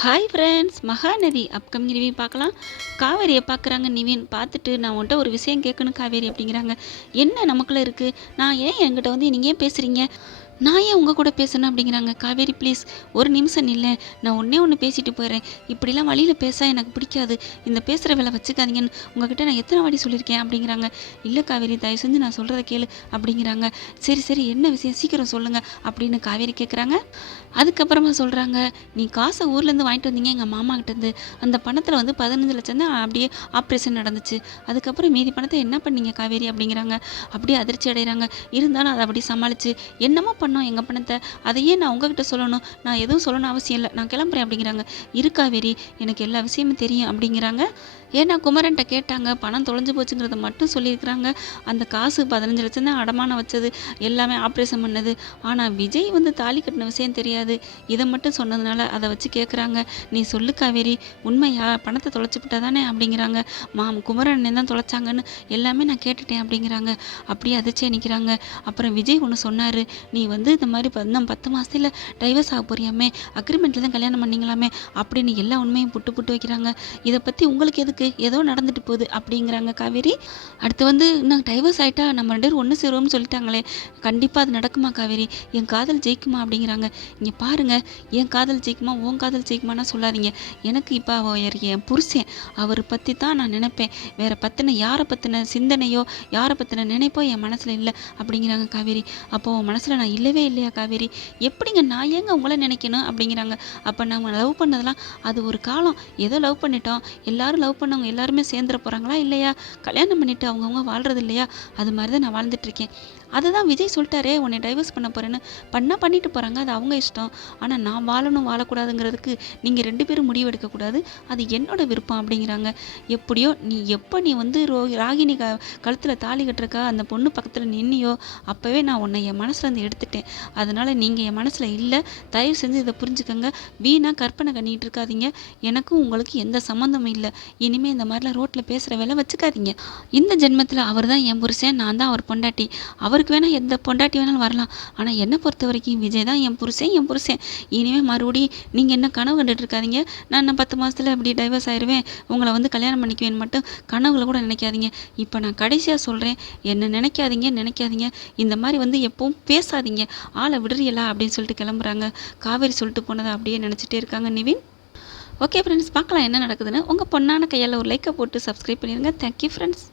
Hi friends Mahanadhi upcoming Nivin பார்க்கலாம். காவேரியை பார்க்குறாங்க நிவின். பார்த்துட்டு நான் உன்ட்ட ஒரு விஷயம் கேட்கணும் காவேரி அப்படிங்கிறாங்க. என்ன நமக்குள்ளே இருக்குது நான் ஏன் என்கிட்ட வந்து நீங்கள் ஏன் பேசுகிறீங்க நான் ஏன் உங்கள் கூட பேசணும் அப்படிங்கிறாங்க. காவேரி ப்ளீஸ் ஒரு நிமிஷம் இல்லை நான் ஒன்றே ஒன்று பேசிட்டு போயிடுறேன் இப்படிலாம் வழியில் பேச எனக்கு பிடிக்காது. இந்த பேசுகிற வேலை வச்சுக்காதீங்கன்னு உங்ககிட்ட நான் எத்தனை வாட்டி சொல்லியிருக்கேன் அப்படிங்கிறாங்க. இல்லை காவேரி தயவு செஞ்சு நான் சொல்கிறத கேளு அப்படிங்கிறாங்க. சரி சரி. என்ன விஷயம்? சீக்கிரம் சொல்லுங்கள் அப்படின்னு காவேரி கேட்குறாங்க அதுக்கப்புறமா சொல்கிறாங்க நீ காசை ஊர்லேருந்து வாங்கிட்டு வந்தீங்க எங்கள் மாமா கிட்டேருந்து. அந்த பணத்தில் வந்து பதினஞ்சு லட்சம் தான் அப்படியே ஆப்ரேஷன் நடந்துச்சு. அதுக்கப்புறம் மீதி பணத்தை என்ன பண்ணீங்க காவேரி? அப்படிங்கிறாங்க. அப்படியே அதிர்ச்சி அடைகிறாங்க இருந்தாலும் அதை அப்படி சமாளித்து என்னமோ பண்ணோம் எங்கள் பணத்தை அதையே நான் உங்ககிட்ட சொல்லணும். நான் எதுவும் சொல்லணும் அவசியம் இல்லை. நான் கிளம்புறேன் அப்படிங்கிறாங்க. இருக்கா காவேரி எனக்கு எல்லா விஷயமும் தெரியும் அப்படிங்கிறாங்க. ஏன்னா குமரன்ட்ட கேட்டாங்க. பணம் தொலைஞ்சு போச்சுங்கிறத மட்டும் சொல்லியிருக்கிறாங்க. அந்த காசு பதினஞ்சு லட்சம் தான் அடமானம் வச்சது. எல்லாமே ஆப்ரேஷன் பண்ணது. ஆனால் விஜய் வந்து தாலி கட்டின விஷயம் தெரியாது. இதை மட்டும் சொன்னதுனால அதை வச்சு கேட்குறாங்க நீ சொல்லு காவேரி உண்மையா? பணத்தை தொலைச்சிவிட்டா தானே அப்படிங்கிறாங்க. மாம் குமரன் தான் தொலைச்சாங்கன்னு எல்லாமே நான் கேட்டுட்டேன் அப்படிங்கிறாங்க. அப்படியே அதிர்ச்சியாக நிற்கிறாங்க அப்புறம் விஜய் ஒன்று சொன்னார். நீ வந்து வந்து இந்த மாதிரி நம்ம பத்து மாதத்தில் டைவர்ஸ் ஆக போறியாமே அக்ரிமெண்ட்டில் தான் கல்யாணம் பண்ணிங்களாமே அப்படின்னு எல்லா உண்மையும் புட்டு புட்டு வைக்கிறாங்க. இதை பற்றி உங்களுக்கு எதுக்கு? ஏதோ நடந்துட்டு போகுது அப்படிங்கிறாங்க காவேரி. அடுத்து வந்து இன்னும் டைவர்ஸ் ஆகிட்டா நம்ம ரெண்டு பேரும் ஒன்று சேருவோம்னு சொல்லிட்டாங்களே. கண்டிப்பாக அது நடக்குமா காவேரி? என் காதல் ஜெயிக்குமா அப்படிங்கிறாங்க. இங்கே பாருங்கள் என் காதல் ஜெயிக்குமா உன் காதல் ஜெயிக்குமானா சொல்லாதீங்க. எனக்கு இப்போ அவர் என் புருஷன். அவரை பற்றி தான் நான் நினைப்பேன். வேற பற்றின யாரை பற்றின சிந்தனையோ யாரை பற்றின நினைப்போ என் மனசில் இல்லை அப்படிங்கிறாங்க காவேரி. அப்போ உன் மனசில் நான் இல்லவே இல்லையா காவேரி? எப்படிங்க நான் ஏங்க உங்களை நினைக்கணும்? அப்படிங்கிறாங்க. அப்போ நம்ம லவ் பண்ணதெல்லாம் அது ஒரு காலம். ஏதோ லவ் பண்ணிட்டோம்? எல்லாரும் லவ் பண்ணவங்க எல்லாருமே சேர்ந்துட போகிறாங்களா இல்லையா? கல்யாணம் பண்ணிட்டு அவங்கவுங்க வாழ்றது இல்லையா? அது மாதிரி தான் நான் வாழ்ந்துட்டு இருக்கேன் அதுதான் விஜய் சொல்லிட்டாரே உன்னை டைவர்ஸ் பண்ண போகிறேன்னு பண்ணால் பண்ணிட்டு போகிறாங்க அது அவங்க இஷ்டம். ஆனால் நான் வாழணும் வாழக்கூடாதுங்கிறதுக்கு நீங்கள் ரெண்டு பேரும் முடிவு எடுக்கக்கூடாது. அது என்னோட விருப்பம் அப்படிங்கிறாங்க. எப்படியோ நீ எப்போ நீ வந்து ரோ ராகினி க கழுத்தில் தாலி கட்டுறக்கா அந்த பொண்ணு பக்கத்தில் நின்னியோ அப்போவே நான் உன்னை என் மனசுல இருந்து எடுத்துட்டேன் அதனால் நீங்கள் என் மனசில் இல்லை தயவு செஞ்சு இதை புரிஞ்சுக்கோங்க. வீணாக கற்பனை பண்ணிட்டு இருக்காதீங்க. எனக்கும் உங்களுக்கு எந்த சம்மந்தமும் இல்லை. இனிமேல் இந்த மாதிரிலாம் ரோட்டில் பேசுகிற வேலை வச்சுக்காதீங்க. இந்த ஜென்மத்தில் அவர் தான் என் புருஷன் நான் தான் அவர் பொண்டாட்டி. அவருக்கு வேணால் எந்த பொண்டாட்டி வேணாலும் வரலாம். ஆனால் என்னை பொறுத்த வரைக்கும் விஜய் தான் என் புருஷன் என் புருஷன். இனிமேல் மறுபடியும் நீங்கள் என்ன கனவு கண்டுட்டு இருக்காதீங்க. நான் இன்னும் பத்து மாதத்தில் இப்படி டைவர்ஸ் ஆயிடுவேன் உங்களை வந்து கல்யாணம் பண்ணிக்குவேன் மட்டும் கனவுல கூட நினைக்காதீங்க. இப்போ நான் கடைசியாக சொல்கிறேன் என்ன நினைக்காதீங்க நினைக்காதீங்க. இந்த மாதிரி வந்து எப்பவும் பேசாதீங்க. ஆளை விடுறியலா அப்படின்னு சொல்லிட்டு கிளம்புறாங்க. காவேரி சொல்லிட்டு போனதை அப்படியே நினச்சிட்டே இருக்காங்க நிவின். ஓகே ஃப்ரெண்ட்ஸ் பார்க்கலாம் என்ன நடக்குதுன்னு. உங்கள் பொண்ணான கையால் ஒரு லைக்கை போட்டு சப்ஸ்கிரைப் பண்ணிடுங்க தேங்க்யூ ஃப்ரெண்ட்ஸ்